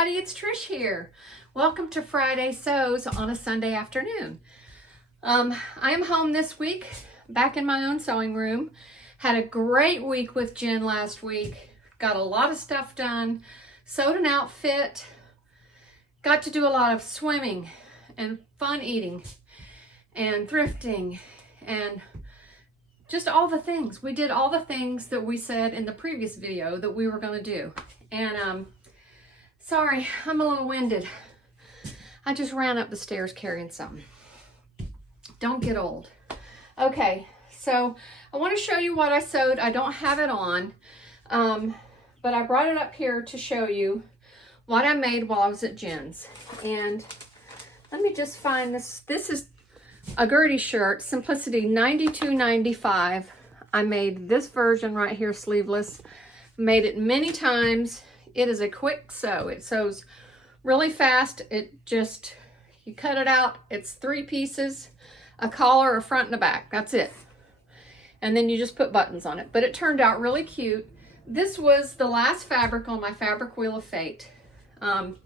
everybody, it's Trish here. Welcome to Friday Sews on a Sunday afternoon. I am home this week, back in my own sewing room. Had a great week with Jen last week. Got a lot of stuff done, sewed an outfit, got to do a lot of swimming and fun eating and thrifting and just all the things. We did all the things that we said in the previous video that we were going to do. And sorry, I'm a little winded. I just ran up the stairs carrying something. Don't get old. Okay, so I want to show you what I sewed. I don't have it on, but I brought it up here to show you what I made while I was at Jen's. And let me just find this. This is a Gertie shirt, Simplicity 92.95. I made this version right here, sleeveless. Made it many times. It is a quick sew. It sews really fast. It just, you cut it out. It's 3 pieces, a collar, a front and a back. That's it. And then you just put buttons on it. But it turned out really cute. This was the last fabric on my fabric wheel of fate. I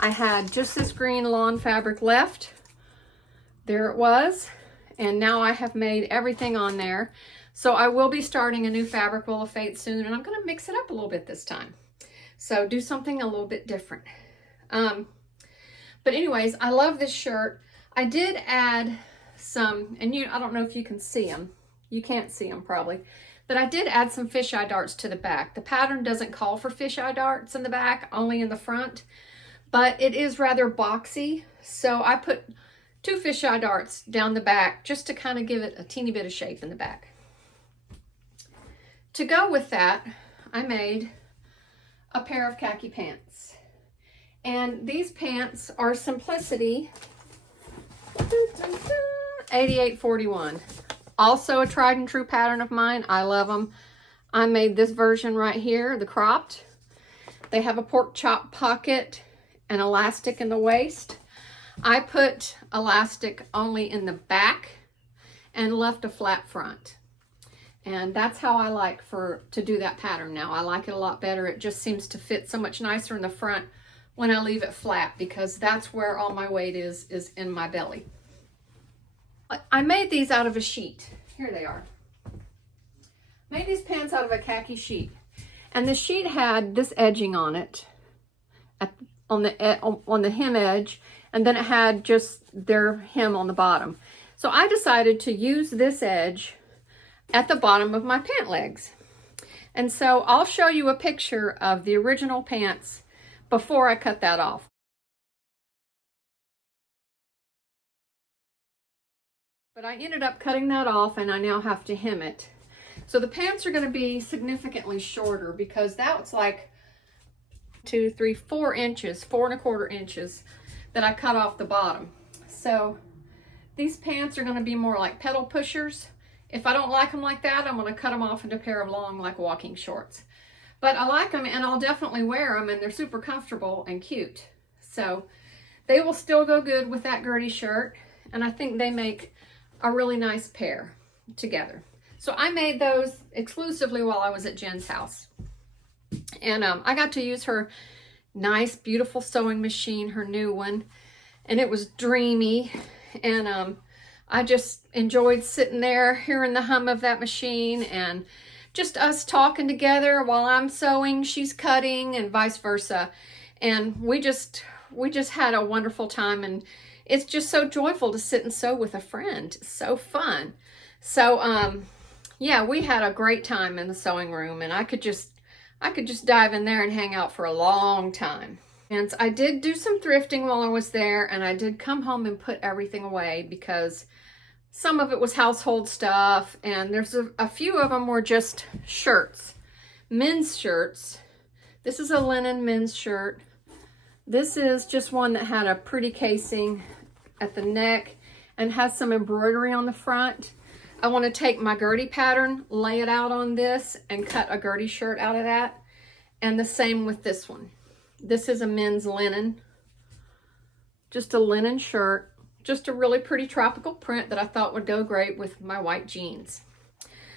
had just this green lawn fabric left. There it was. And now I have made everything on there. So I will be starting a new fabric wheel of fate soon, and I'm going to mix it up a little bit this time. So do something a little bit different. But anyways, I love this shirt. I did add some, and I don't know if you can see them. You can't see them probably. But I did add some fisheye darts to the back. The pattern doesn't call for fisheye darts in the back, only in the front. But it is rather boxy. So I put 2 fisheye darts down the back just to kind of give it a teeny bit of shape in the back. To go with that, I made a pair of khaki pants. And these pants are Simplicity 8841. Also a tried and true pattern of mine. I love them. I made this version right here, the cropped. They have a pork chop pocket and elastic in the waist. I put elastic only in the back and left a flat front. And that's how I like to do that pattern now. I like it a lot better. It just seems to fit so much nicer in the front when I leave it flat, because that's where all my weight is in my belly. I made these out of a sheet. Here they are. Made these pants out of a khaki sheet. And the sheet had this edging on it on the hem edge, and then it had just their hem on the bottom. So I decided to use this edge at the bottom of my pant legs. And so I'll show you a picture of the original pants before I cut that off. But I ended up cutting that off, and I now have to hem it. So the pants are going to be significantly shorter, because that's like 2, 3, 4 inches, 4¼ inches that I cut off the bottom. So these pants are going to be more like pedal pushers. If I don't like them like that, I'm going to cut them off into a pair of long, like walking shorts. But I like them, and I'll definitely wear them, and they're super comfortable and cute. So they will still go good with that Gertie shirt, and I think they make a really nice pair together. So I made those exclusively while I was at Jen's house. And I got to use her nice, beautiful sewing machine, her new one, and it was dreamy. And I just enjoyed sitting there, hearing the hum of that machine, and just us talking together while I'm sewing, she's cutting, and vice versa. And we just had a wonderful time, and it's just so joyful to sit and sew with a friend. It's so fun. So yeah, we had a great time in the sewing room, and I could just dive in there and hang out for a long time. And I did do some thrifting while I was there, and I did come home and put everything away, because some of it was household stuff, and there's a few of them were just shirts, men's shirts. This is a linen men's shirt. This is just one that had a pretty casing at the neck and has some embroidery on the front. I want to take my Gertie pattern, lay it out on this, and cut a Gertie shirt out of that. And the same with this one. This is a men's linen, just a linen shirt, just a really pretty tropical print that I thought would go great with my white jeans.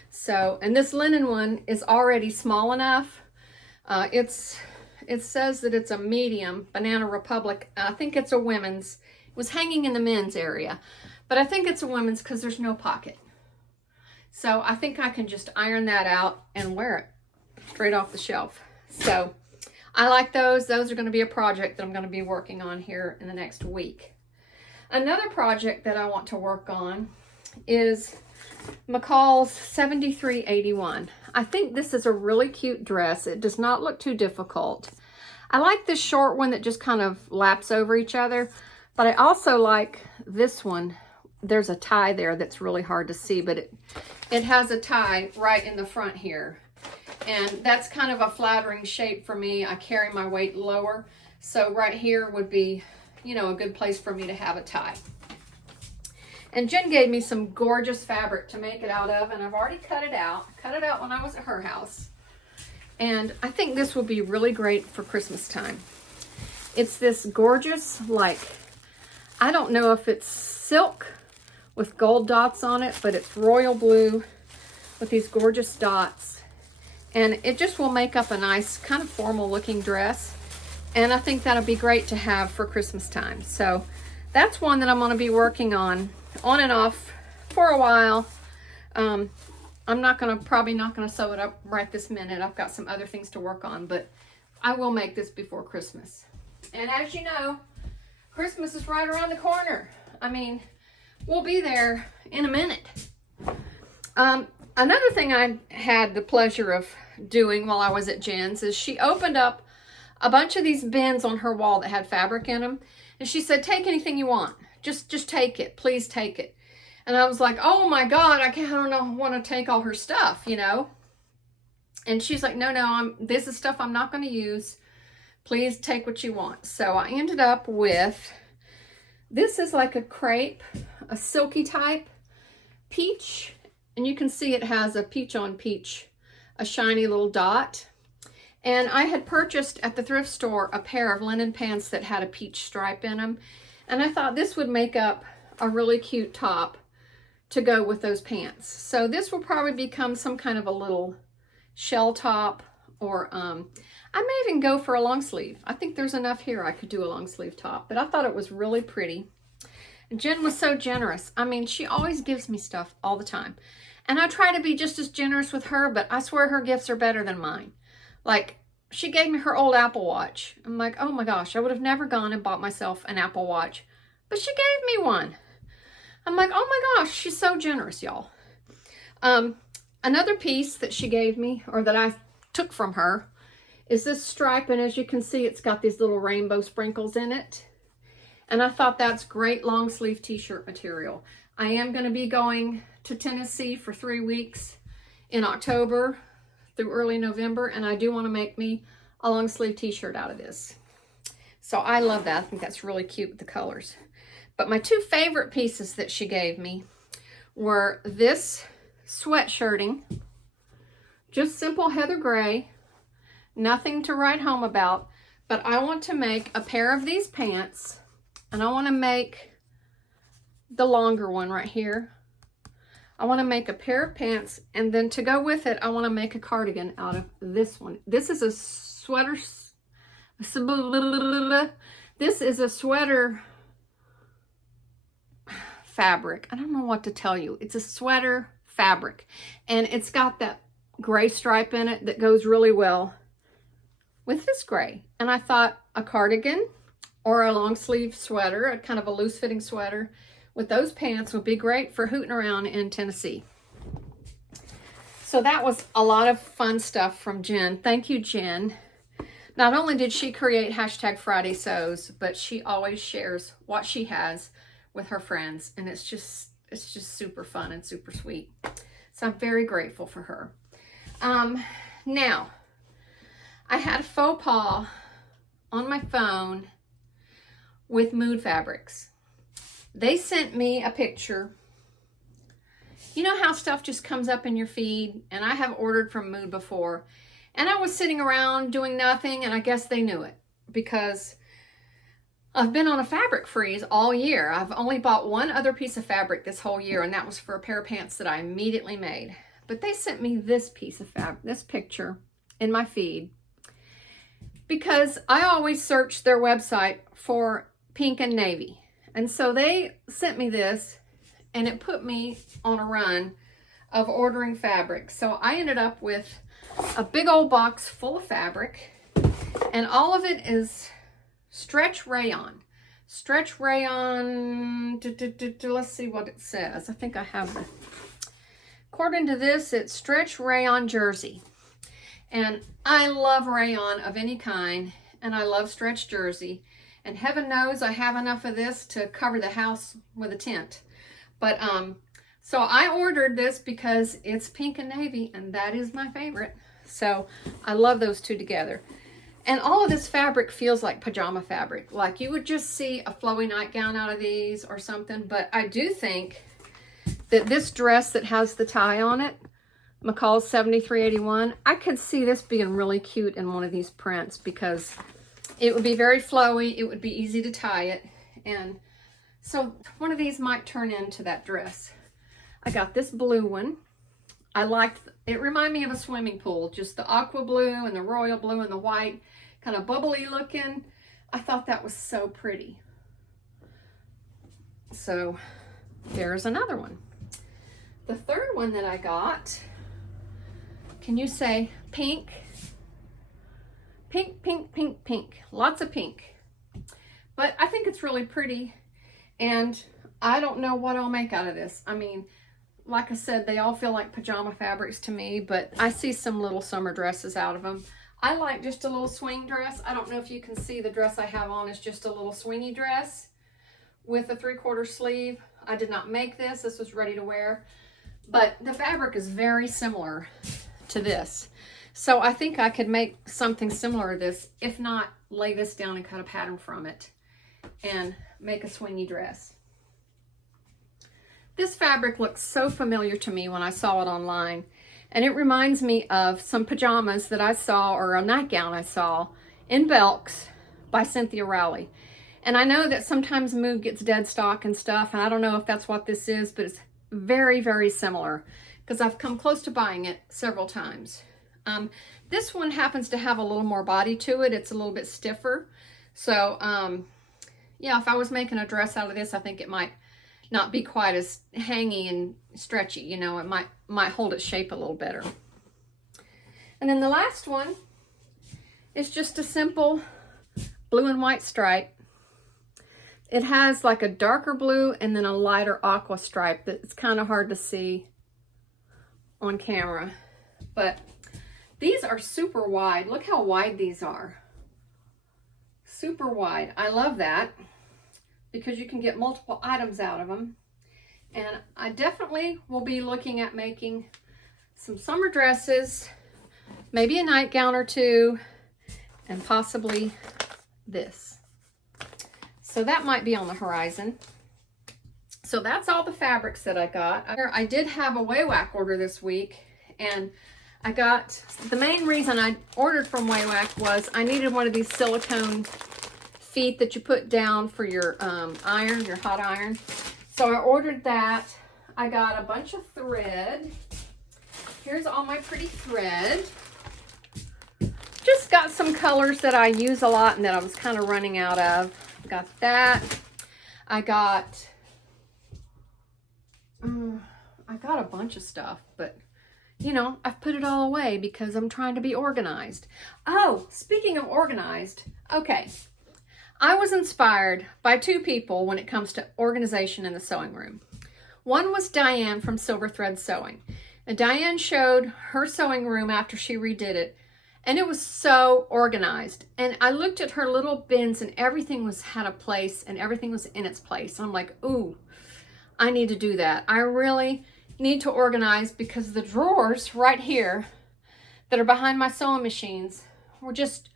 So, and this linen one is already small enough. It's It says that it's a medium, Banana Republic. I think it's a women's. It was hanging in the men's area, but I think it's a women's because there's no pocket. So I think I can just iron that out and wear it straight off the shelf. So I like those. Those are going to be a project that I'm going to be working on here in the next week. Another project that I want to work on is McCall's 7381. I think this is a really cute dress. It does not look too difficult. I like this short one that just kind of laps over each other, but I also like this one. There's a tie there that's really hard to see, but it has a tie right in the front here. And that's kind of a flattering shape for me. I carry my weight lower. So right here would be, you know, a good place for me to have a tie. And Jen gave me some gorgeous fabric to make it out of, and I've already cut it out. Cut it out when I was at her house. And I think this will be really great for Christmas time. It's this gorgeous, like, I don't know if it's silk with gold dots on it, but it's royal blue with these gorgeous dots. And it just will make up a nice kind of formal looking dress. And I think that'll be great to have for Christmas time. So that's one that I'm going to be working on and off for a while. I'm probably not going to sew it up right this minute. I've got some other things to work on, but I will make this before Christmas. And as you know, Christmas is right around the corner. I mean, we'll be there in a minute. Another thing I had the pleasure of doing while I was at Jen's is she opened up a bunch of these bins on her wall that had fabric in them. And she said, take anything you want. Just take it. Please take it. And I was like, oh my God, I don't want to take all her stuff, you know. And she's like, no, this is stuff I'm not going to use. Please take what you want. So I ended up with, this is like a crepe, a silky type peach. And you can see it has a peach on peach, a shiny little dot. And I had purchased at the thrift store a pair of linen pants that had a peach stripe in them. And I thought this would make up a really cute top to go with those pants. So this will probably become some kind of a little shell top, or I may even go for a long sleeve. I think there's enough here I could do a long sleeve top, but I thought it was really pretty. And Jen was so generous. I mean, she always gives me stuff all the time. And I try to be just as generous with her, but I swear her gifts are better than mine. Like, she gave me her old Apple Watch. I'm like, oh my gosh, I would have never gone and bought myself an Apple Watch. But she gave me one. I'm like, oh my gosh, she's so generous, y'all. Another piece that she gave me, or that I took from her, is this stripe. And as you can see, it's got these little rainbow sprinkles in it. And I thought that's great long sleeve t-shirt material. I am going to be going to Tennessee for 3 weeks in October through early November, and I do want to make me a long sleeve t-shirt out of this. So I love that. I think that's really cute with the colors. But my two favorite pieces that she gave me were this sweatshirting, just simple heather gray, nothing to write home about, but I want to make a pair of these pants, and I want to make the longer one right here. I want to make a pair of pants, and then to go with it, I want to make a cardigan out of this one. This is a sweater. This is a sweater fabric. I don't know what to tell you. It's a sweater fabric, and it's got that gray stripe in it that goes really well with this gray. And I thought a cardigan or a long sleeve sweater, a kind of a loose fitting sweater with those pants would be great for hooting around in Tennessee. So that was a lot of fun stuff from Jen. Thank you, Jen. Not only did she create #Friday Sews, but she always shares what she has with her friends, and it's just super fun and super sweet. So I'm very grateful for her. Now, I had a faux pas on my phone with Mood Fabrics. They sent me a picture. You know how stuff just comes up in your feed? And I have ordered from Mood before. And I was sitting around doing nothing, and I guess they knew it, because I've been on a fabric freeze all year. I've only bought one other piece of fabric this whole year, and that was for a pair of pants that I immediately made. But they sent me this piece of fabric, this picture in my feed. because I always search their website for pink and navy. And so they sent me this, and it put me on a run of ordering fabric. So I ended up with a big old box full of fabric, and all of it is stretch rayon. Stretch rayon, let's see what it says. I think I have it. According to this, it's stretch rayon jersey. And I love rayon of any kind, and I love stretch jersey. And heaven knows I have enough of this to cover the house with a tent. But so I ordered this because it's pink and navy, and that is my favorite. So I love those two together. And all of this fabric feels like pajama fabric. Like you would just see a flowy nightgown out of these or something. But I do think that this dress that has the tie on it, McCall's 7381, I could see this being really cute in one of these prints because it would be very flowy. It would be easy to tie it. And so one of these might turn into that dress. I got this blue one. I liked, it reminded me of a swimming pool, just the aqua blue and the royal blue and the white, kind of bubbly looking. I thought that was so pretty. So there's another one. The third one that I got, can you say pink? Pink, pink, pink, pink. Lots of pink. But I think it's really pretty, and I don't know what I'll make out of this. I mean, like I said, they all feel like pajama fabrics to me, but I see some little summer dresses out of them. I like just a little swing dress. I don't know if you can see the dress I have on is just a little swingy dress with a 3/4 sleeve. I did not make this. This was ready to wear, but the fabric is very similar to this. So I think I could make something similar to this, if not lay this down and cut a pattern from it and make a swingy dress. This fabric looks so familiar to me when I saw it online, and it reminds me of some pajamas that I saw, or a nightgown I saw in Belk's by Cynthia Rowley. And I know that sometimes Moog gets dead stock and stuff, and I don't know if that's what this is, but it's very, very similar because I've come close to buying it several times. This one happens to have a little more body to it. It's a little bit stiffer. So, yeah, if I was making a dress out of this, I think it might not be quite as hangy and stretchy. You know, it might hold its shape a little better. And then the last one is just a simple blue and white stripe. It has like a darker blue and then a lighter aqua stripe that it's kind of hard to see on camera. But these are super wide. Look how wide these are. Super wide. I love that because you can get multiple items out of them. And I definitely will be looking at making some summer dresses, maybe a nightgown or two, and possibly this. So that might be on the horizon. So that's all the fabrics that I got. I did have a Waywack order this week, and I got, the main reason I ordered from Waywack was I needed one of these silicone feet that you put down for your iron, your hot iron. So I ordered that. I got a bunch of thread. Here's all my pretty thread. Just got some colors that I use a lot and that I was kind of running out of. Got that. I got a bunch of stuff, but you know, I've put it all away because I'm trying to be organized. Oh, speaking of organized, okay. I was inspired by two people when it comes to organization in the sewing room. One was Diane from Silver Thread Sewing. And Diane showed her sewing room after she redid it, and it was so organized. And I looked at her little bins and everything had a place and everything was in its place. And I'm like, ooh, I need to do that. I really need to organize because the drawers right here that are behind my sewing machines were just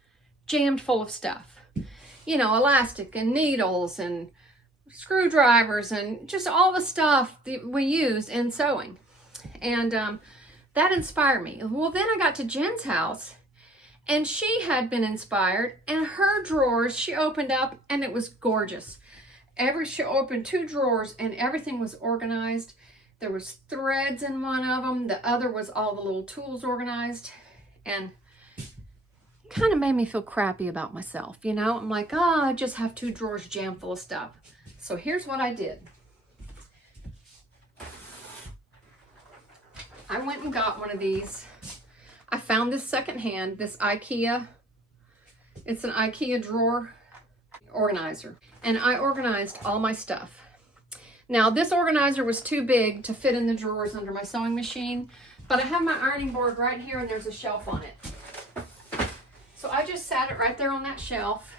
jammed full of stuff. You know, elastic and needles and screwdrivers and just all the stuff that we use in sewing. And that inspired me. Well, then I got to Jen's house and she had been inspired, and her drawers she opened up and it was gorgeous. She opened 2 drawers and everything was organized. There was threads in one of them. The other was all the little tools organized. And kind of made me feel crappy about myself, you know? I'm like, oh, I just have 2 drawers jammed full of stuff. So here's what I did. I went and got one of these. I found this secondhand, this IKEA. It's an IKEA drawer organizer. And I organized all my stuff. Now, this organizer was too big to fit in the drawers under my sewing machine, but I have my ironing board right here and there's a shelf on it. So I just sat it right there on that shelf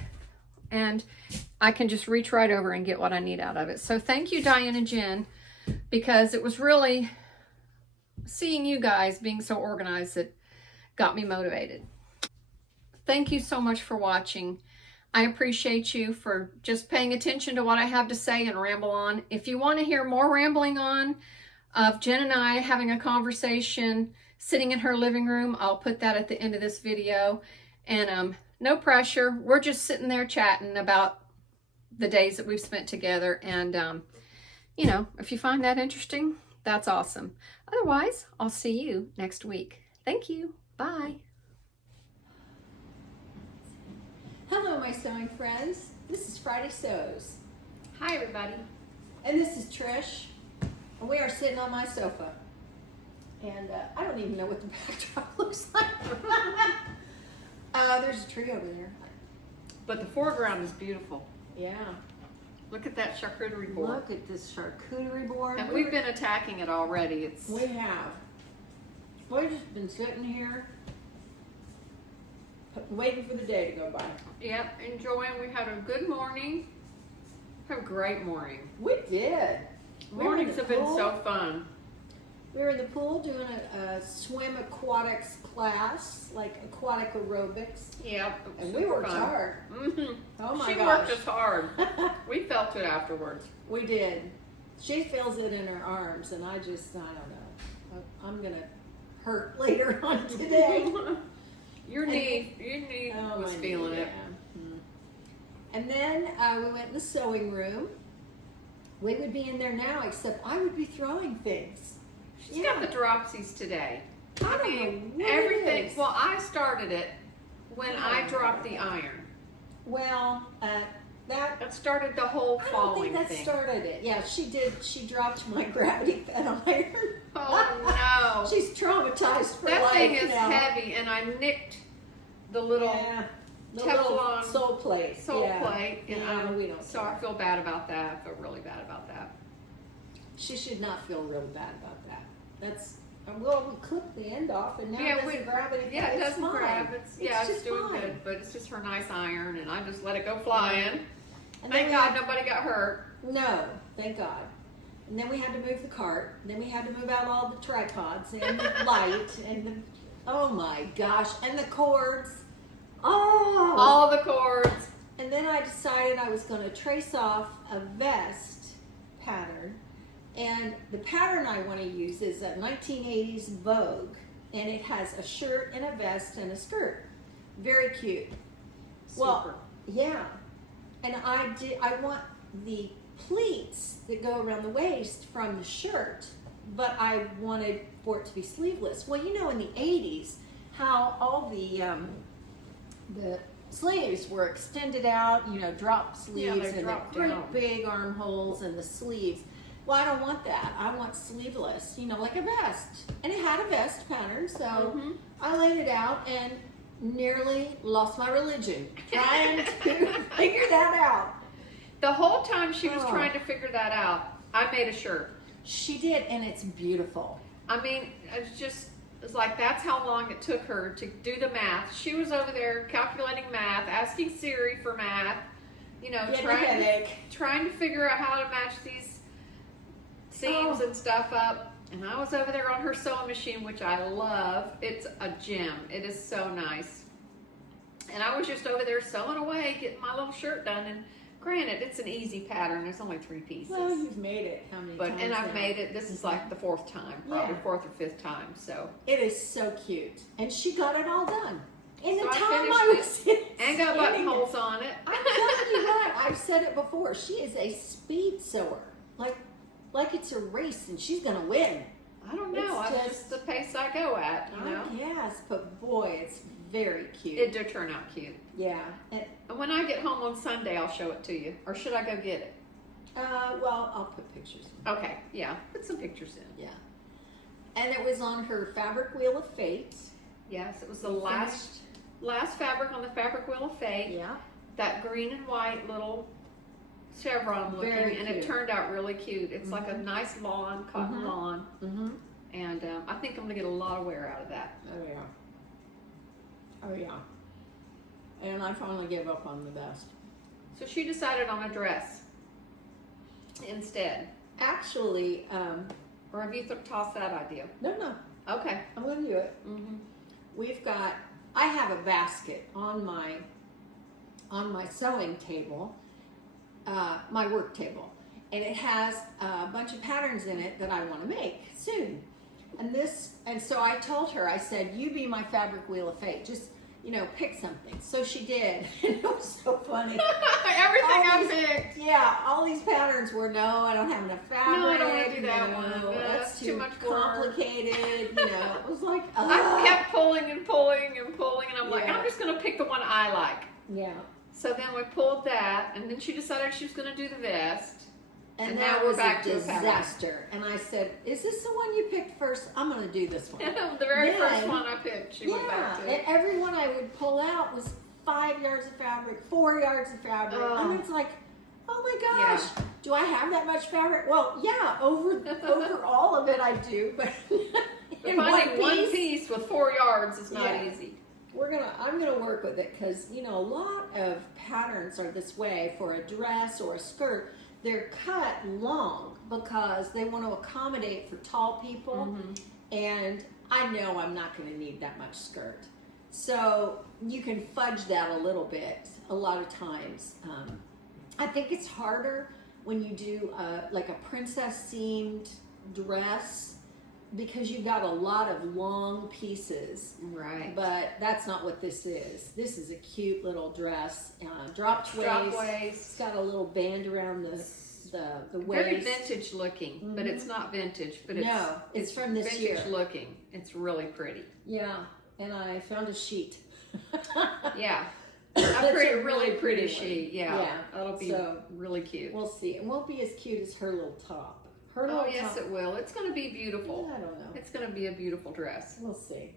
and I can just reach right over and get what I need out of it. So thank you, Diane and Jen, because it was really seeing you guys being so organized that got me motivated. Thank you so much for watching. I appreciate you for just paying attention to what I have to say and ramble on. If you want to hear more rambling on of Jen and I having a conversation, sitting in her living room, I'll put that at the end of this video. And no pressure. We're just sitting there chatting about the days that we've spent together. And, you know, if you find that interesting, that's awesome. Otherwise, I'll see you next week. Thank you. Bye. Hello, my sewing friends. This is Friday Sews. Hi, everybody. And this is Trish. And we are sitting on my sofa. And I don't even know what the backdrop looks like. There's a tree over there. But the foreground is beautiful. Yeah. Look at that charcuterie board. Look at this charcuterie board. And we've been attacking it already. We have. We've just been sitting here waiting for the day to go by. Yep, enjoying. We had a good morning. Had a great morning. We did. Mornings have been so fun. We were in the pool doing a swim aquatics class, like aquatic aerobics. Yep. And we worked hard. Mm-hmm. Oh my She gosh. worked us hard. We felt it afterwards. We did. She feels it in her arms, and I don't know. I'm going to hurt later on today. Your knee was feeling it. And then we went in the sewing room. We would be in there now, except I would be throwing things. She's got the dropsies today. I don't know what everything. it is. Well, I started it when I dropped the iron. Well, That started the whole I don't falling think that thing. started it. Yeah, she did. She dropped my gravity fed iron. Oh no! She's traumatized for That life thing is now. heavy, and I nicked the little the Teflon little sole plate. plate, and Yeah, we don't. so I feel bad about that. I feel really bad about that. She should not feel real bad about that. That's well, we clipped the end off, and now it doesn't grab anything. Yeah, it It's doesn't fine. grab. It's just doing fine. good, but it's just her nice iron, and I just let it go flying. And Thank then God nobody got hurt. No, thank God. And then we had to move the cart. Then we had to move out all the tripods and the light and the, oh my gosh, and the cords. Oh! All the cords. And then I decided I was going to trace off a vest pattern. And the pattern I want to use is a 1980s Vogue. And it has a shirt and a vest and a skirt. Very cute. Super. Well, yeah. And I want the pleats that go around the waist from the shirt, but I wanted for it to be sleeveless. Well, you know, in the 80s, how all the sleeves were extended out, you know, drop sleeves and the great big armholes and the sleeves. Well, I don't want that. I want sleeveless, you know, like a vest. And it had a vest pattern, so I laid it out and nearly lost my religion trying to figure that out. The whole time she was trying to figure that out, I made a shirt. She did, and it's beautiful. I mean, it's like that's how long it took her to do the math. She was over there calculating math, asking Siri for math, you know, trying to figure out how to match these seams and stuff up. And I was over there on her sewing machine, which I love. It's a gem. It is so nice. And I was just over there sewing away, getting my little shirt done. And granted, it's an easy pattern. There's only 3 pieces. Well, you've made it how many times? And I've made it. This is like the 4th time, probably 4th or 5th time. So it is so cute, and she got it all done in the so time I was and got buttonholes on it. I'm telling you what, I've said it before. She is a speed sewer, like it's a race, and she's gonna win. I don't know. It's just the pace I go at, you know. Yes, but boy, it's very cute. It did turn out cute. Yeah. And when I get home on Sunday, I'll show it to you. Or should I go get it? Well, I'll put pictures in. Okay, yeah. Put some pictures in. Yeah. And it was on her fabric wheel of fate. Yes, it was the last fabric on the fabric wheel of fate. Yeah. That green and white little chevron looking, Very and cute. it turned out really cute. It's like a nice lawn, cotton lawn. Mm-hmm. And I think I'm going to get a lot of wear out of that. Oh, yeah. Oh, yeah. And I finally gave up on the vest. So she decided on a dress instead. Actually, Or have you tossed that idea? no. Okay. I'm going to do it. Mm-hmm. I have a basket on my sewing table, my work table, and it has a bunch of patterns in it that I want to make soon. And so I told her, I said, you be my fabric wheel of fate. Just, pick something. So she did. And it was so funny. Everything I picked. Yeah, all these patterns were, no, I don't have enough fabric. No, I don't want to do that one. No, that's too much complicated. It was like, I kept pulling and pulling and pulling, and I'm like, Yeah. I'm just going to pick the one I like. Yeah. So then we pulled that, and then she decided she was going to do the vest. And now that we're was back a to a pattern. disaster. And I said, is this the one you picked first? I'm going to do this one. The very Yeah. first one I picked, she went back to. And every one I would pull out was 5 yards of fabric, 4 yards of fabric. And it's like, oh my gosh, do I have that much fabric? Well, yeah, over all of it I do, but in Finding one piece with 4 yards is not easy. I'm gonna work with it because a lot of patterns are this way for a dress or a skirt. They're cut long because they want to accommodate for tall people, and I know I'm not going to need that much skirt. So you can fudge that a little bit a lot of times. I think it's harder when you do like a princess themed dress because you've got a lot of long pieces. Right. But that's not what this is. This is a cute little dress, dropped waist. It's got a little band around the waist. Very vintage looking, but it's not vintage. But it's from this year. Vintage looking. It's really pretty. Yeah, and I found a sheet. Yeah. A really pretty one. sheet. Yeah. That'll be really cute. We'll see. It won't be as cute as her little top. Yes, it will. It's going to be beautiful. I don't know. It's going to be a beautiful dress. We'll see.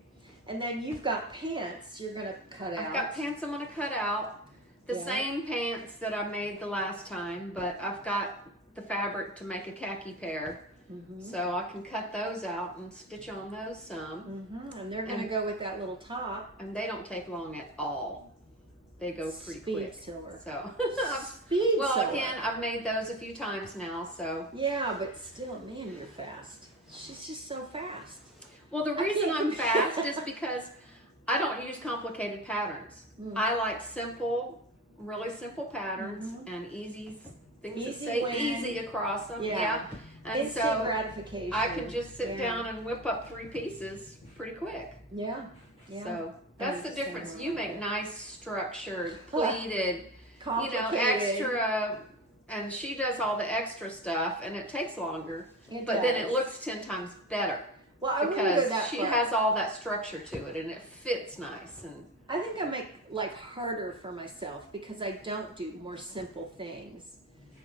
And then you've got pants you're going to cut out. I've got pants I'm going to cut out. The same pants that I made the last time, but I've got the fabric to make a khaki pair. So I can cut those out and stitch on those some. And they're going to go with that little top. And they don't take long at all. They go pretty quick. Sewer. So Sewer. Again, I've made those a few times now, so. Yeah, but still, man, you're fast. She's just so fast. Well, the reason I'm fast is because I don't use complicated patterns. I like simple, really simple patterns and easy things that say easy across them. Yeah. And Instant so gratification. I could just sit down and whip up 3 pieces pretty quick. Yeah. So that's the difference. You make nice, structured, pleated, extra, and she does all the extra stuff, and it takes longer, but then it looks 10 times better. Well, I because she has all that structure to it, and it fits nice. And I think I make harder for myself because I don't do more simple things.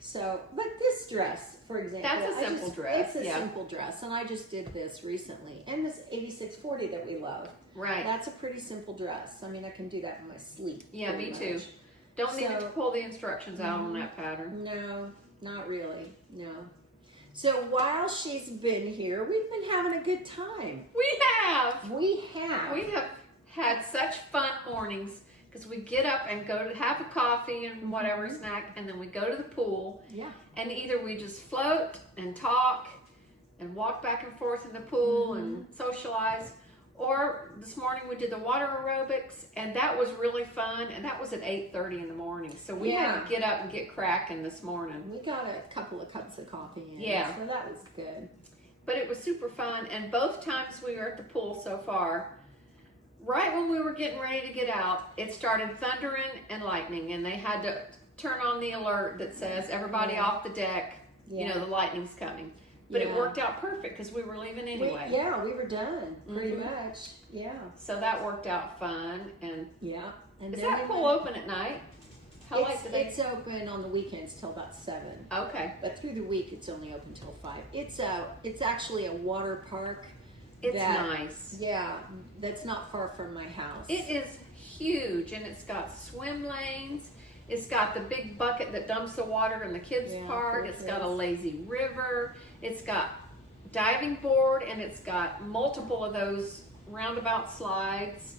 So, but this dress, for example, that's a simple dress. It's a simple dress, and I just did this recently. And this 8640 that we love. Right. That's a pretty simple dress. I mean, I can do that in my sleep. Yeah, me too. Don't need to pull the instructions out on that pattern. No, not really. No. So while she's been here, we've been having a good time. We have. We have. We have had such fun mornings. Because we get up and go to have a coffee and whatever snack, and then we go to the pool. Yeah. And either we just float and talk and walk back and forth in the pool and socialize, or this morning we did the water aerobics, and that was really fun. And that was at 8:30 in the morning, so we had to get up and get cracking this morning. We got a couple of cups of coffee in. Yeah. So that was good. But it was super fun, and both times we were at the pool so far. Right when we were getting ready to get out, it started thundering and lightning, and they had to turn on the alert that says everybody off the deck, the lightning's coming. But it worked out perfect because we were leaving anyway. We were done pretty much. Yeah. So that worked out fun. And yeah. And is that pool open at night? How late do they? It's open on the weekends till about 7. Okay. But through the week, it's only open till 5. It's actually a water park. It's nice. Yeah, that's not far from my house. It is huge, and it's got swim lanes. It's got the big bucket that dumps the water in the kids' park. It's got a lazy river. It's got diving board, and it's got multiple of those roundabout slides.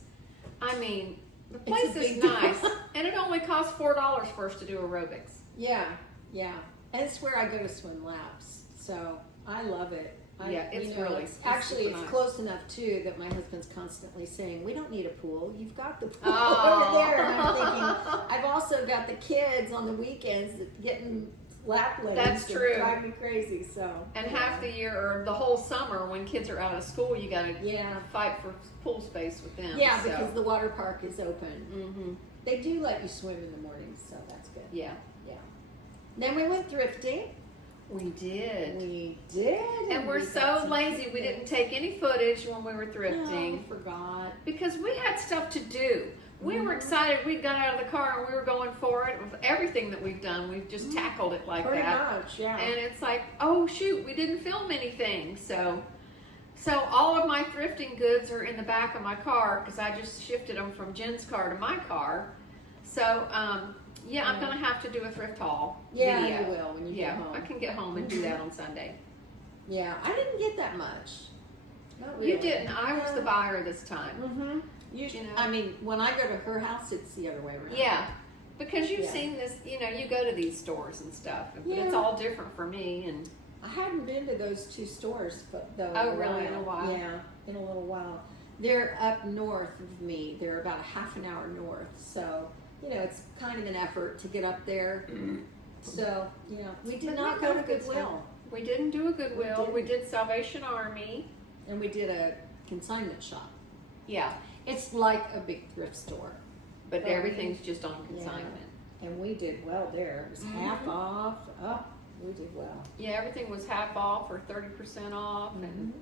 I mean, the place is nice, and it only costs $4 for us to do aerobics. Yeah, yeah. And it's where I go to swim laps, so I love it. It's it's close enough too that my husband's constantly saying, "We don't need a pool. You've got the pool over there." And I'm thinking, I've also got the kids on the weekends getting lap lanes. That's true. Drive me crazy. So and half the year or the whole summer when kids are out of school, you got to fight for pool space with them. Yeah, because the water park is open. Mm-hmm. They do let you swim in the mornings, so that's good. Yeah. Then we went thrifting. We did. And we're so lazy. We didn't take any footage when we were thrifting. No, I forgot. Because we had stuff to do. We were excited. We got out of the car and we were going for it. With everything that we've done, we've just tackled it like Pretty that. much, yeah. And it's like, oh shoot, we didn't film anything. So all of my thrifting goods are in the back of my car because I just shifted them from Jen's car to my car. So I'm going to have to do a thrift haul video. You will when you get home. I can get home and do that on Sunday. Yeah, I didn't get that much. Not really. You didn't. I was the buyer this time. Mm-hmm. You know? I mean, when I go to her house, it's the other way around. Yeah, because you've seen this, you go to these stores and stuff, but it's all different for me. And I hadn't been to those 2 stores, though. Oh, really? In a while? Yeah, in a little while. They're up north of me. They're about a half an hour north, so it's kind of an effort to get up there. So, we did not go to Goodwill. We didn't do a Goodwill. We did Salvation Army. And we did a consignment shop. Yeah. It's like a big thrift store. But everything's just on consignment. Yeah. And we did well there. It was half off. Oh, we did well. Yeah, everything was half off or 30% off. And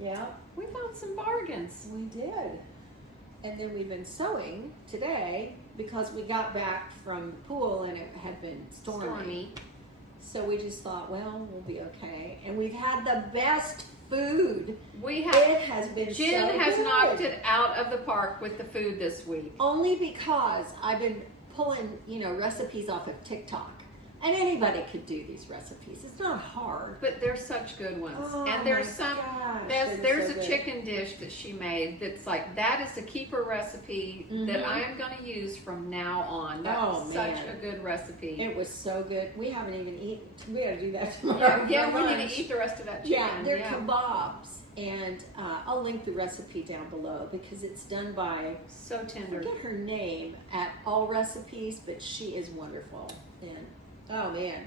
yeah. We found some bargains. We did. And then we've been sewing today because we got back from the pool and it had been stormy. So we just thought, well, we'll be okay. And we've had the best food. It has been Jen has knocked it out of the park with the food this week. Only because I've been pulling, recipes off of TikTok. And anybody could do these recipes. It's not hard. But they're such good ones. Oh, and there's there's so a chicken dish that she made that's like, that is a keeper recipe that I am going to use from now on. That's such a good recipe. It was so good. We haven't even eaten. We got to do that tomorrow. Yeah, we need to eat the rest of that chicken. Yeah, they're kebabs. And I'll link the recipe down below because it's done by, so tender. I forget her name at All Recipes, but she is wonderful. And oh man,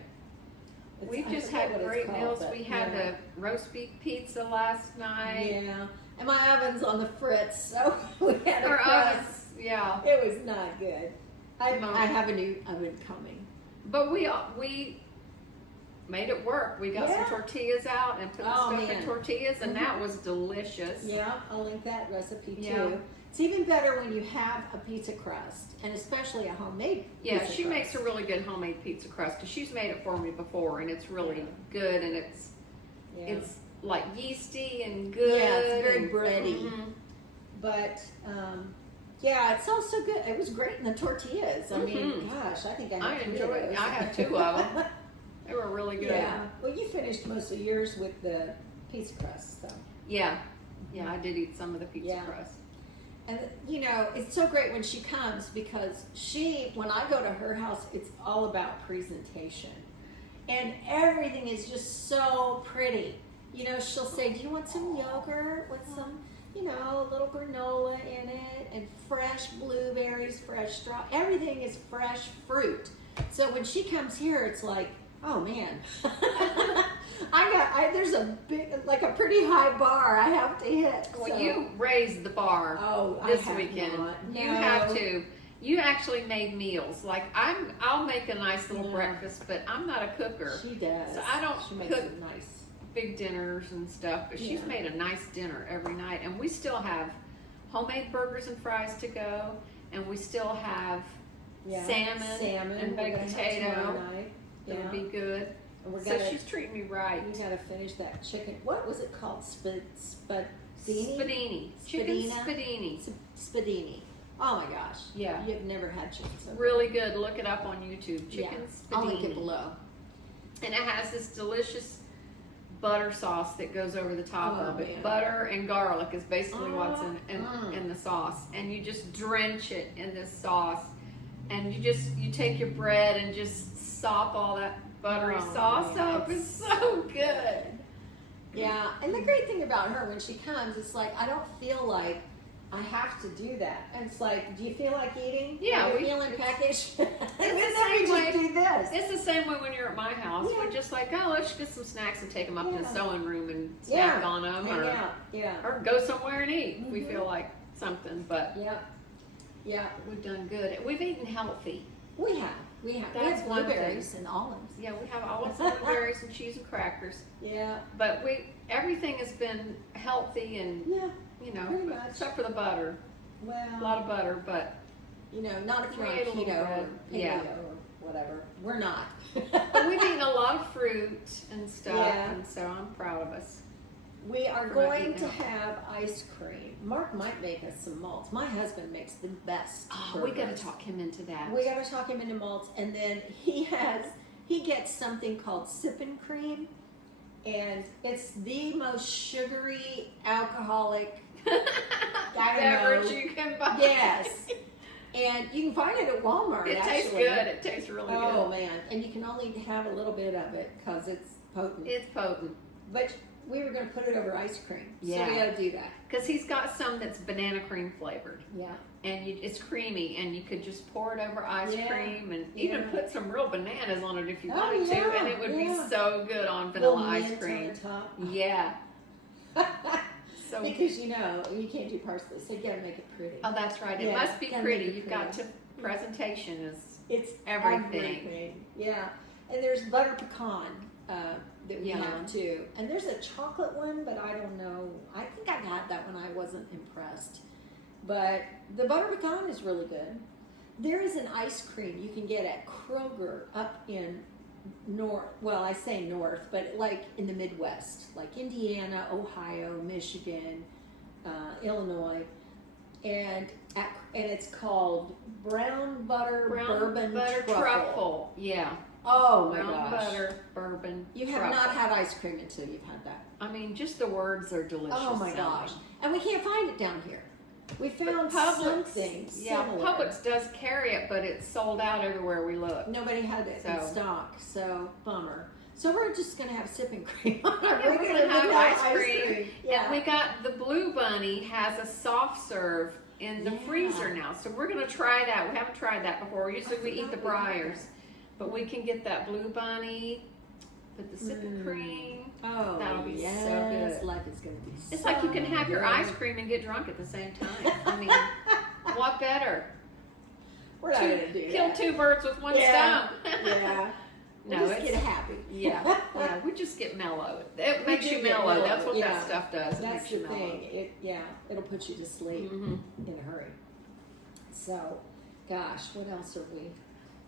we just had great meals. We had the roast beef pizza last night. Yeah, and my oven's on the fritz, so we had our ovens. Yeah, it was not good. I have a new oven coming, but we made it work. We got some tortillas out and put the stuff in tortillas, and that was delicious. Yeah, I'll link that recipe too. It's even better when you have a pizza crust, and especially a homemade pizza crust. She makes a really good homemade pizza crust, because she's made it for me before, and it's really good, and it's like yeasty and good. Yeah, it's very bready. But, it's also good. It was great in the tortillas. I mean, gosh, I think I enjoyed it. I had 2 of them. They were really good. Yeah. Well, you finished most of yours with the pizza crust, so. Yeah. Yeah, I did eat some of the pizza crust. And, it's so great when she comes because when I go to her house, it's all about presentation. And everything is just so pretty. She'll say, do you want some yogurt with some, a little granola in it and fresh blueberries, fresh straw. Everything is fresh fruit. So when she comes here, it's like, oh man, there's a pretty high bar I have to hit. Well, you raised the bar this weekend. You have to. You actually made meals. Like I'll make a nice little breakfast, but I'm not a cooker. She does. So I don't She makes cook it nice. big dinners and stuff, but she's made a nice dinner every night, and we still have homemade burgers and fries to go, and we still have salmon and baked potato. It'll be good. So she's treating me right. We gotta finish that chicken. What was it called? Spadini. Chicken spadini. Spadini. Oh my gosh. Yeah. You've never had chicken so really good. Look it up on YouTube. Chicken spadini. I'll link it below. And it has this delicious butter sauce that goes over the top of it. Man. Butter and garlic is basically what's in the sauce. And you just drench it in this sauce. And you take your bread and just sop all that buttery sauce up. It's so good. Yeah, and the great thing about her when she comes, it's like I don't feel like I have to do that. And it's like, do you feel like eating? Yeah, Are you feeling packaged? It's the same way. Do this. It's the same way when you're at my house. Yeah. We're just like, oh, let's get some snacks and take them up to the sewing room and Yeah. snack on them, Hang out. or go somewhere and eat if we feel like something. But Yeah. we've done good. We've eaten healthy. We have. We That's have one blueberries and olives. Yeah, we have olives and blueberries and cheese and crackers. Yeah. But everything has been healthy and pretty much. except for the butter. Well, A lot of butter, but not if you're on we ate a little keto or bread. paleo or whatever. We're not. but we've eaten a lot of fruit and stuff, Yeah. and so I'm proud of us. We are For going not to eating have ice cream. Mark might make us some malts. My husband makes the best. We got to burgers. talk him into that. We got to talk him into malts, and then he gets something called sipping cream, and it's the most sugary, alcoholic beverage you can buy. Yes, and you can find it at Walmart. It tastes actually. good. It tastes really good. Oh man, and you can only have a little bit of it because it's potent. It's potent. But we were going to put it over ice cream, so we Yeah. got to do that. Because he's got some that's banana cream flavored. Yeah. And it's creamy, and you could just pour it over ice Yeah. cream and even put some real bananas on it if you Oh, wanted to, yeah, and it would be yeah. so good on vanilla Little ice mint cream. on the top. Yeah. So Because you can't do parsley, so you got to make it pretty. oh, that's right. It Yeah, must be gotta pretty. make it You've got to pretty. presentation is It's everything. Yeah, and there's butter pecan that we Yeah. have too, and there's a chocolate one, but I don't know. I think I've had that one. I wasn't impressed, but the butter pecan is really good. There is an ice cream you can get at Kroger up in north. Well, I say north, but like in the Midwest, like Indiana, Ohio, Michigan, Illinois, and it's called brown butter bourbon truffle. Yeah. Oh my Brown gosh! butter bourbon. You have truffle. not had ice cream until you've had that. I mean, just the words are delicious. Oh my gosh! And we can't find it down here. We found Publix, something similar. Publix does carry it, but it's sold out everywhere we look. Nobody had it in So. stock, so bummer. So we're just gonna have sipping cream on our Yeah, we're regular gonna have vanilla ice cream. Yeah. And we got the Blue Bunny has a soft serve in the Yeah. freezer now, so we're gonna try that. We haven't tried that before. Usually we eat the forgot we had Briars, but we can get that Blue Bunny, put the sipping cream. Oh, That'll be so yes, good. life is gonna be. It's so like you can have your good. ice cream and get drunk at the same time. I mean, what better? We're not gonna do Kill that. two birds with one Yeah. stone. Yeah. No, We'll just it's get happy. yeah. We just get mellow. It We makes do you get mellow. mellow, That's what yeah. that stuff does. It That's makes you the mellow. thing. It'll put you to sleep Mhm. in a hurry. So, gosh, what else are we?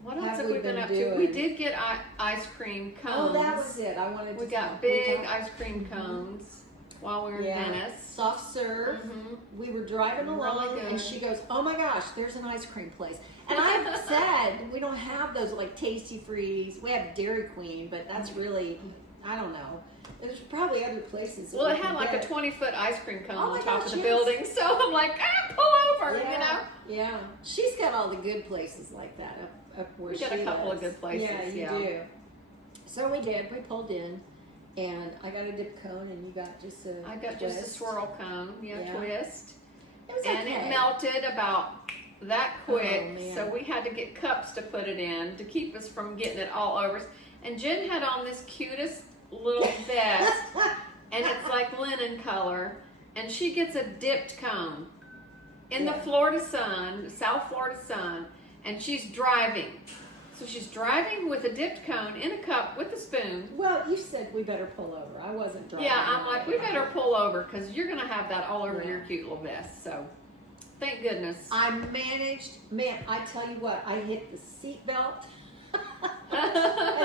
What else Have have we we been been up to? We doing? did get ice cream Oh, cones. that was it. I wanted to. We got talk. big got- ice cream cones while we were in yeah, Venice. soft serve. Mhm. We were driving Really along, good. and she goes, "Oh my gosh, there's an ice cream place." And I've said we don't have those like Tasty Freeze. We have Dairy Queen, but that's really, I don't know. There's probably other places. that Well, we it had can like get a 20-foot ice cream cone Oh on my the top gosh, of the yes. building, so I'm like, pull over, Yeah, you know. yeah. She's got all the good places like that up where We she got a couple of lives. good places, Yeah, you do. So we did. We pulled in, and I got a dip cone, and you got just a. I got just a twist. swirl cone, Yeah. twist. It was And okay. it melted about that quick, Oh, man. so we had to get cups to put it in to keep us from getting it all over us. And Jen had on this cutest little vest, and it's like linen color, and she gets a dipped cone in the Yeah. Florida sun, South Florida sun, and she's driving. So So she's driving with a dipped cone in a cup with a spoon. Well, you said we better pull over. I wasn't driving. Yeah, I'm like, we better pull over because you're going to have that all over Yeah. your cute little vest. So, thank goodness. I managed, man, I tell you what, I hit the seatbelt. And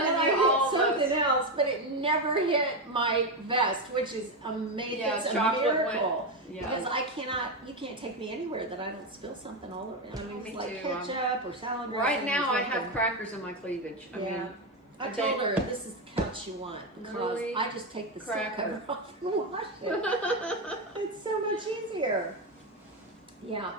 then I hit something else, but it never hit my vest, which is amazing. Yeah, it's a chocolate miracle. Yeah. Because you can't take me anywhere that I don't spill something all over. I mean, Me it's like too. ketchup or salad dressing. Right now, or I have something. crackers in my cleavage. I mean, I told her this is the couch you want because Literally I just take the seat cracker. cover off and wash it. It's so much easier. Yeah.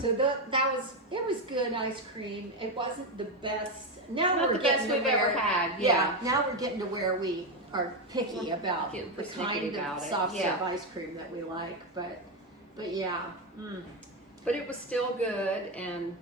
So it was good ice cream. It wasn't the best. Now Not we're the best getting to we've ever where, had. Yeah. Now we're getting to where we are picky about getting the persnickety kind about of it. soft Yeah. serve ice cream that we like. But yeah. Mm. But it was still good, and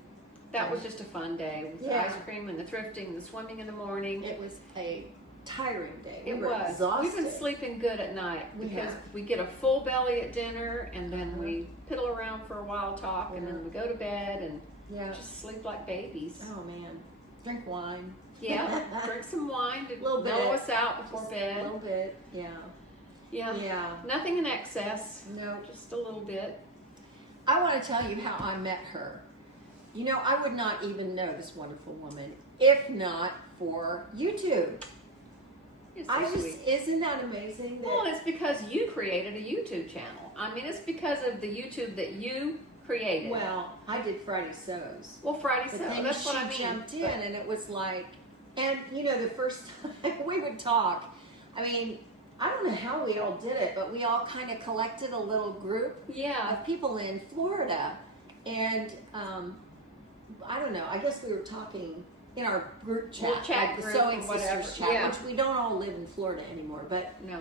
that was just a fun day with the Yeah. ice cream and the thrifting and the swimming in the morning. It was a tiring day. It We were was. exhausted. We've been sleeping good at night We because have. we get a full belly at dinner, and then we piddle around for a while, talk, and then we go to bed and Yeah. just sleep like babies. Oh man. Drink wine. Yeah, drink some wine to Little mellow bit. us out before Just bed. A little bit. Yeah. Yeah. Yeah. Nothing in excess. No. Just a little bit. I want to tell you how I met her. You know, I would not even know this wonderful woman if not for YouTube. It's so sweet. Isn't that amazing? That, Well, it's because you created a YouTube channel. I mean, it's because of the YouTube that you created. well, I did Friday Sews. Well, Friday But so then that's what I she mean. jumped in, But- and it was like, and you know, the first time we would talk, I mean, I don't know how we all did it, but we all kind of collected a little group yeah. of people in Florida, and I don't know. I guess we were talking in our group chat, We'll chat like the group Sewing or whatever, Sisters chat, yeah. which we don't all live in Florida anymore. But No.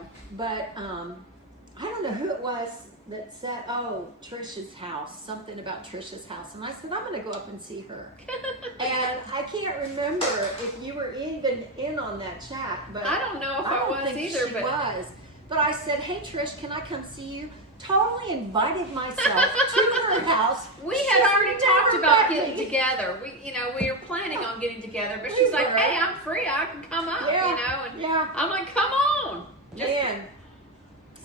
I don't know who it was that said, "Oh, Trisha's house," something about Trisha's house, and I said, "I'm going to go up and see her." And I can't remember if you were even in on that chat, but I don't know if I I don't was think either, she but was. But I said, "Hey, Trish, can I come see you?" Totally invited myself to her house. we She's had already talked never about met getting me. together. We were planning on getting together, but We she's like, were. "Hey, I'm free. I can come up." Yeah, You know, and yeah. I'm like, "Come on." Just- Man.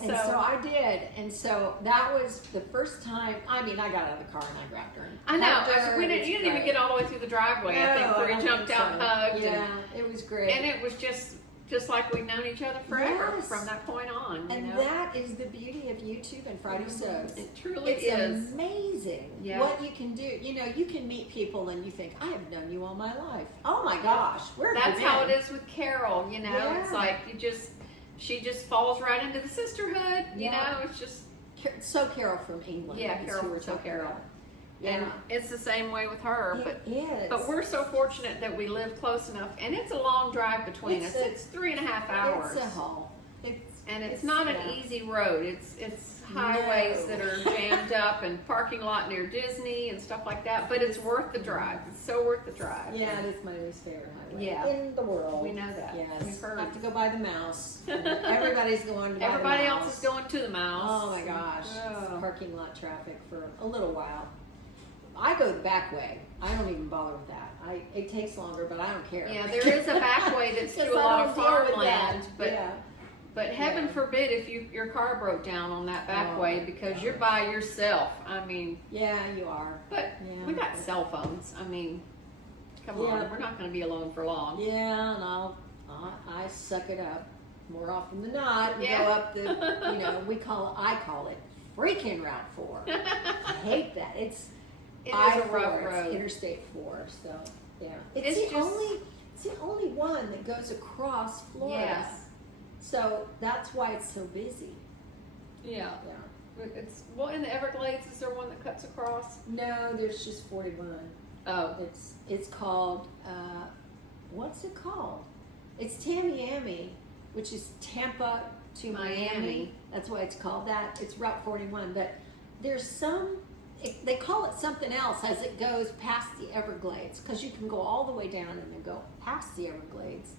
And So- so I did. And so that was the first time. I mean, I got out of the car and I grabbed her. And I know. hugged her. You It was didn't even great. get all the way through the driveway. I think No, before I you don't jumped think out and so. hugged. Yeah, it was great. And it was just like we've known each other forever Yes. from that point on. And you know? that is the beauty of YouTube and Friday Sews. It truly It's is. amazing Yeah. what you can do. You know, you can meet people and you think, I have known you all my life. Oh my gosh, where have That's you how it been? is with Carol. You know, it's Yeah. like she just falls right into the sisterhood. You Yeah. know, it's just So Carol from England. Yeah, is Carol who we're from So talking Carol. about. and Yeah. it's the same way with her. It is. But we're so fortunate that we live close enough, and it's a long drive between It's us. a- It's 3.5 hours. It's a haul. And it's not an yeah. easy road. It's highways that are jammed up and parking lot near Disney and stuff like that. But it's worth the drive. It's so worth the drive. Yeah, it is my least favorite highway Yeah. in the world. We know that. Yes. We've heard. I have to go by the mouse. Everybody's going to buy Everybody the else mouse. is going to the mouse. Oh my gosh. Oh. Parking lot traffic for a little while. I go the back way. I don't even bother with that. It takes longer, but I don't care. Yeah, there is a back way that's Because through a I lot of don't deal with farmland, that. but yeah. But heaven Yeah. forbid if your car broke down on that back Oh, way my because gosh. you're by yourself. I mean, Yeah, you are. but Yeah. we got cell phones. I mean, come Yeah. on, we're not going to be alone for long. Yeah, and I suck it up more often than not and Yeah. go up the, I call it freaking Route 4. I hate that. It's It is I-4, a rough it's road. Interstate 4, so yeah. It's It's just- the only one that goes across Florida. Yes. So that's why it's so busy. Yeah. Yeah. In the Everglades, is there one that cuts across? No, there's just 41. Oh. It's called what's it called? It's Tamiami, which is Tampa to Miami. Miami. That's why it's called that. It's Route 41, but there's they call it something else as it goes past the Everglades, because you can go all the way down and then go past the Everglades.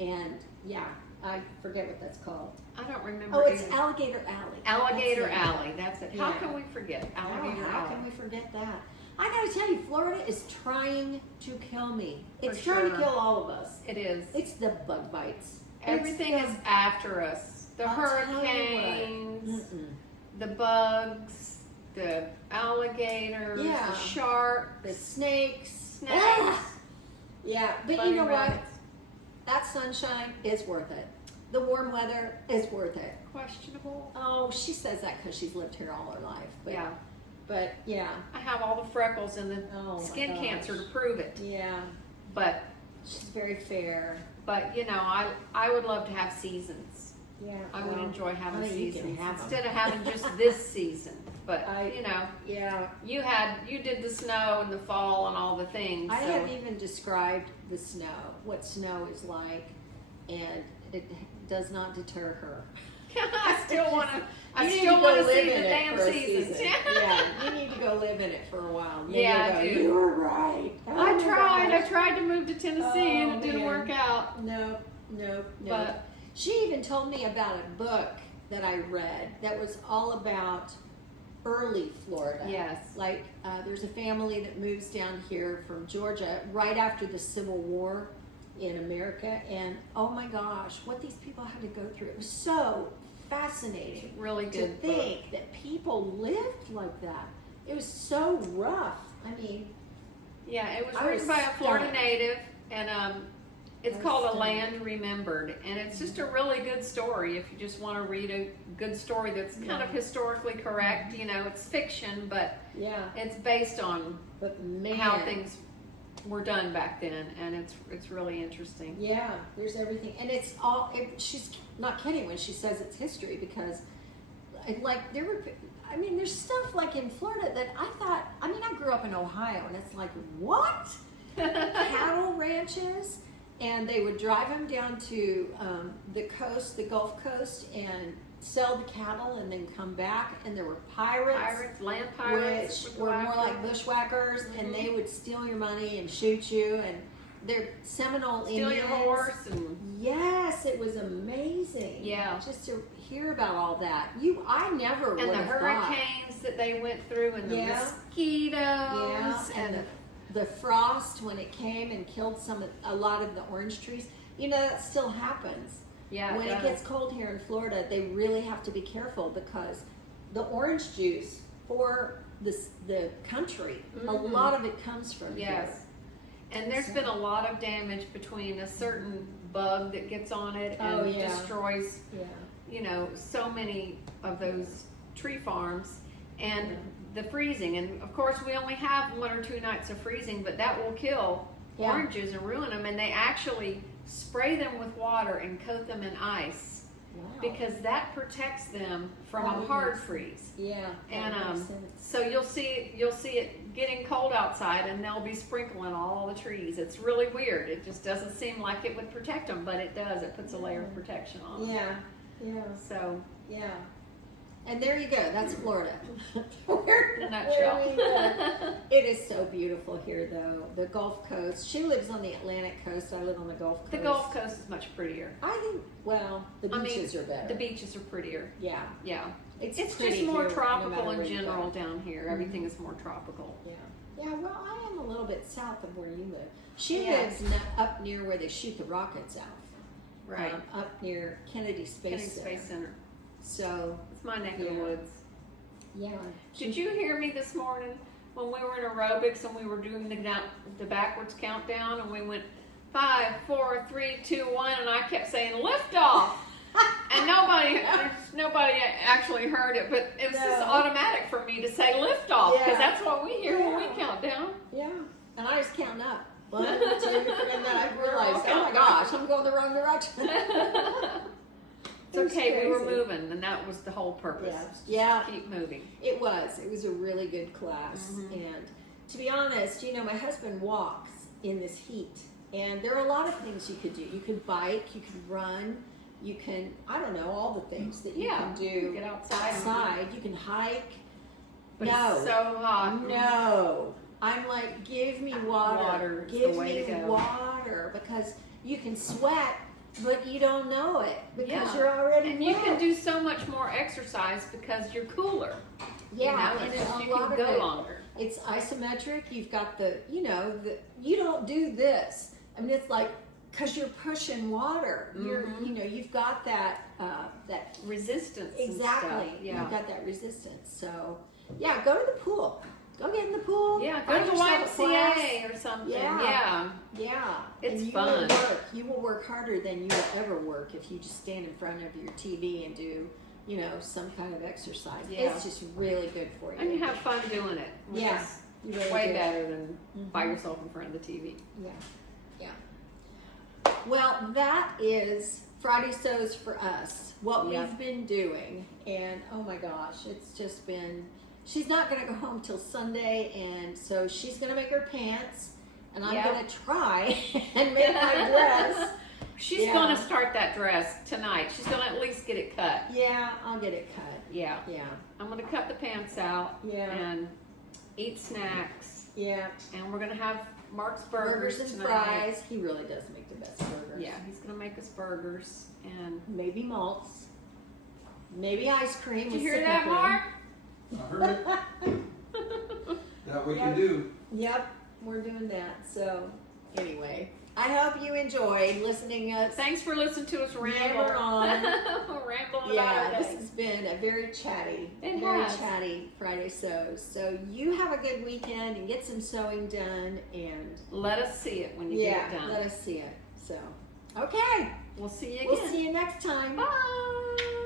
And yeah, I forget what that's called. I don't remember. Oh, it's either. Alligator Alley. Alligator That's it. Alley. That's it. How Yeah. can we forget Alligator How Alley? can we forget that? I gotta tell you, Florida is trying to kill me. It's For trying sure. to kill all of us. It is. It's the bug bites. Everything It's is after us. The I'll tell you what. hurricanes, Mm-mm. the bugs, the alligators, Yeah. the sharks, The snakes. snakes, Ah! Yeah, but bunny you know what? rabbits. That sunshine is worth it. The warm weather is worth it. Questionable. Oh, she says that because she's lived here all her life. But, Yeah. But yeah. I have all the freckles and the Oh, my skin gosh. cancer to prove it. Yeah. But She's very fair. you know, I would love to have seasons. Yeah. I would enjoy having honey, you can seasons have 'em. instead of having just this season. But you know, Yeah. you did the snow and the fall and all the things. I so. have even described the snow, what snow is like, and it does not deter her. I still want to. I You need still to want go to live see the in it damn for a seasons. season. Yeah, you need to go live in it for a while. And then Yeah, I you'll go, do. You were right. Oh I my tried. gosh. I tried to move to Tennessee and it didn't man. work out. No. But She even told me about a book that I read that was all about early Florida. yes, Like, there's a family that moves down here from Georgia right after the Civil War in America, and oh my gosh, what these people had to go through. It was so fascinating really to good book. think that people lived like that. It was so rough. I mean, Yeah, it was I written was by a Florida stunned. native, and it's I was called A stunned. Land Remembered, and it's just a really good story. If you just want to read a good story that's kind of historically correct, you know, it's fiction, but yeah, it's based on but man, how things were done back then, and it's really interesting. yeah, there's everything, and it's all. She's not kidding when she says it's history, because, like, there were. I mean, there's stuff like in Florida that I thought. I mean, I grew up in Ohio, and it's like, what? Cattle ranches, and they would drive them down to the coast, the Gulf Coast, and sell the cattle, and then come back, and there were pirates, Land pirates, which would go were more after like them. bushwhackers, and they would steal your money and shoot you, and they're Seminole Steal Indians. your horse, and Yes, it was amazing. Yeah. just to hear about all that. I never would and the have thought. hurricanes that they went through, and the Yeah. mosquitoes, Yeah, and the frost when it came and killed a lot of the orange trees. You know, that still happens. yeah, When it does. gets cold here in Florida, they really have to be careful, because the orange juice for the country, a Mhm. lot of it comes from Yes. And there's been a lot of damage between a certain bug that gets on it and Oh, yeah. destroys, here. you know, so many of those tree farms, and Yeah. the freezing. And of course, we only have 1 or 2 nights of freezing, but that will kill Yeah. oranges and ruin them. And they actually spray them with water and coat them in ice, Wow. because that protects them from That a would hard make- freeze. Yeah. And that makes sense. so you'll see it getting cold outside, and they'll be sprinkling all the trees. It's really weird. It just doesn't seem like it would protect them, but it does. It puts a layer of protection on them. Yeah. So Yeah. And there you go. That's Florida. in a nutshell. Where we live. It is so beautiful here, though. The Gulf Coast. She lives on the Atlantic coast. I live on the Gulf Coast. The Gulf Coast is much prettier. I think. Well, the beaches are better. The beaches are prettier. Yeah. Yeah. It's It's pretty just more here, no tropical matter in where you general go. down here. Everything is more tropical. Yeah. Yeah. Well, I am a little bit south of where you live. She Yes. lives up near where they shoot the rockets out. Right. Up near Kennedy Space Kennedy Center. Space Center. So, It's my neck of the Yeah. woods. yeah. Did you hear me this morning when we were in aerobics and we were doing the backwards countdown, and we went 5, 4, 3, 2, 1, and I kept saying lift off, and nobody actually heard it, but it was just No. automatic for me to say lift off, because Yeah. that's what we hear when we Yeah. count down. Yeah, and I was counting up. 1, 2, and then I We're all realized, oh my counting gosh, I'm going the wrong direction. It's It was okay, we were crazy. moving, and that was the whole purpose. Yeah. Just Yeah. keep moving. It was a really good class. Mhm. And to be honest, my husband walks in this heat. And there are a lot of things you could do. You could bike, you could run, you can, I don't know, all the things that you can do Get outside. outside. You can hike. But No. it's so hot. No. I'm like, give me water. Water is the Give way me to go. water, because you can sweat, but you don't know it because Yeah. you're already And you wet. can do so much more exercise because you're cooler. Yeah, you know, and it's just, a you lot can of go it, longer. it's isometric. You've got the, you don't do this. I mean, it's like, because you're pushing water. You've got that that resistance. Exactly. And stuff. Yeah. You've got that resistance. So yeah, go to the pool. Go get in the pool. Yeah, go to the YMCA or something. Yeah. It's fun. You will work harder than you will ever work if you just stand in front of your TV and do, some kind of exercise. Yeah. It's just really good for you. And you have fun doing it. Yeah. You really way do. better than by yourself in front of the TV. Yeah. Well, that is Friday Sews for us. What we've been doing. And oh my gosh, it's just been, she's not going to go home till Sunday, and so she's going to make her pants, and I'm going to try and make my dress. She's going to start that dress tonight. She's going to at least get it cut. Yeah, I'll get it cut. Yeah. Yeah. I'm going to cut the pants out. Yeah. And eat snacks. Yeah. And we're going to have Mark's burgers and tonight. fries. He really does make the best burgers. Yeah, he's going to make us burgers. And maybe malts. Maybe ice cream. Did you hear that, Mark? I heard it. That we can do. Yep, we're doing that. So, anyway, I hope you enjoyed listening us. Thanks for listening to us ramble on. Ramble about our this day. has been a very chatty, chatty Friday Sews. So you have a good weekend and get some sewing done, and let us see it when you get it done. let us see it. So, okay, we'll see you again. We'll see you next time. Bye.